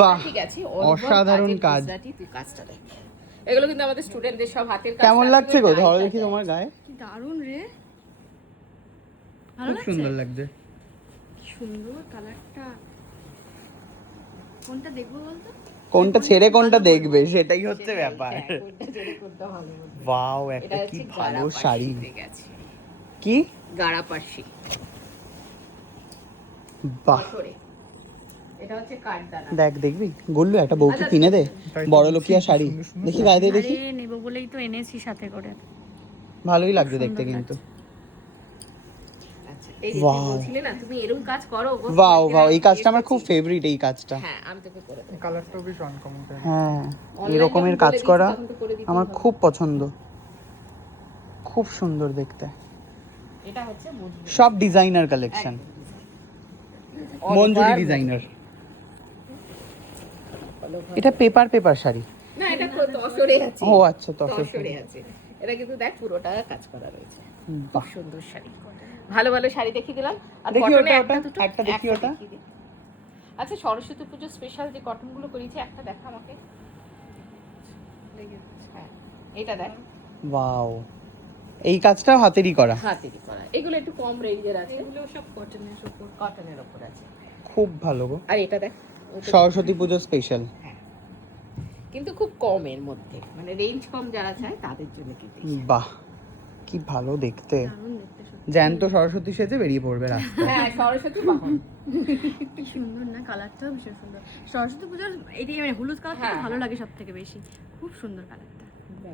বাহ, ঠিক আছে, অসাধারণ কাজ। তুই কাজটা দেখ, এগুলো কিন্তু আমাদের স্টুডেন্টদের সব হাতের কাজ। কেমন লাগছে গো? ধরো দেখি তোমার গায়ে। কি দারুণ রে, ভালো খুব লাগছে, সুন্দর লাগছে। কি সুন্দর কালারটা। কোনটা দেখবো বলতো? কোনটা ছেড়ে কোনটা দেখবে সেটাই হচ্ছে ব্যাপার। কোনটা ছেড়ে কোনটা ভালো বলবো। ওয়াও, এটা একটা কি হচ্ছে ভালো গাড়া শাড়ি। পাড়শিতে গেছে। কি গাড়া পাড়শি বাহ, তসরে। এটা হচ্ছে কাঠদানা। দেখ দেখবি গুল্লু, একটা বউকে কিনে দে বড় লোকিয়া শাড়ি। দেখি গায়ে দিয়ে দেখি। আরে নেবো বলেই তো এনেছি সাথে করে। ভালোই লাগছে সুন্দর দেখতে কিন্তু। আচ্ছা, এই যে তুমি Wow. বলছিলে না তুমি এরকম কাজ করো গো, ওয়াও তোমাকে ওয়াও, আমি এই কাজটা আমার এসেছি। খুব ফেভারিট এই কাজটা। হ্যাঁ, আমি তোকে করে দেবো। কালারটাও বেশ আনকমন। হ্যাঁ, Online এরকমের যখন কাজ বলে দিয়েছি করা তখন তো করে দিতেই আমার হবে। খুব পছন্দ, খুব সুন্দর দেখতে। এটা হচ্ছে মজবুত। সব ডিজাইনার কালেকশন, মঞ্জুরি ডিজাইনার। এটা পেপার পেপার শাড়ি। না, এটা তসরে আছে। ও আচ্ছা, তসর তসরে আছে। এটা কিন্তু দেখ পুরোটা কাজ করা রয়েছে। খুব বাহ, সুন্দর শাড়ি, ভালো ভালো শাড়ি দেখিয়ে দিলাম। আর দেখি কটনে ওটা, একটা ওটা, দুটো একটা দেখি ওটা। দেখিয়ে দে। আচ্ছা, সরস্বতী পুজো স্পেশাল যে কটন গুলো করেছে একটা দেখা আমাকে। হ্যাঁ, এটা দেখ, ওয়াও, এই কাজটাও হাতেরই করা। হাতেরই করা। এগুলো একটু কম রেঞ্জের আছে, এগুলো সব কটনের উপর। কটনের উপর আছে। খুব ভালো গো। আর এটা দেখ, ওটা সরস্বতী পুজো স্পেশাল। হ্যাঁ, কিন্তু খুব কমের মধ্যে, মানে রেঞ্জ কম যারা চায় তাদের জন্য কিন্তু। বাহ, কি ভালো দেখতে। দারুণ দেখতে সত্যি। জ্যান্ত সরস্বতী সেজে বেরিয়ে পড়বে রাস্তায়। হ্যাঁ, সরস্বতী বাহন। কি সুন্দর না, কালারটাও ভীষণ সুন্দর। সরস্বতী পূজার এই মানে হলুদ কালারটা হ্যাঁ, ভালো লাগে সব থেকে বেশি, খুব সুন্দর কালার।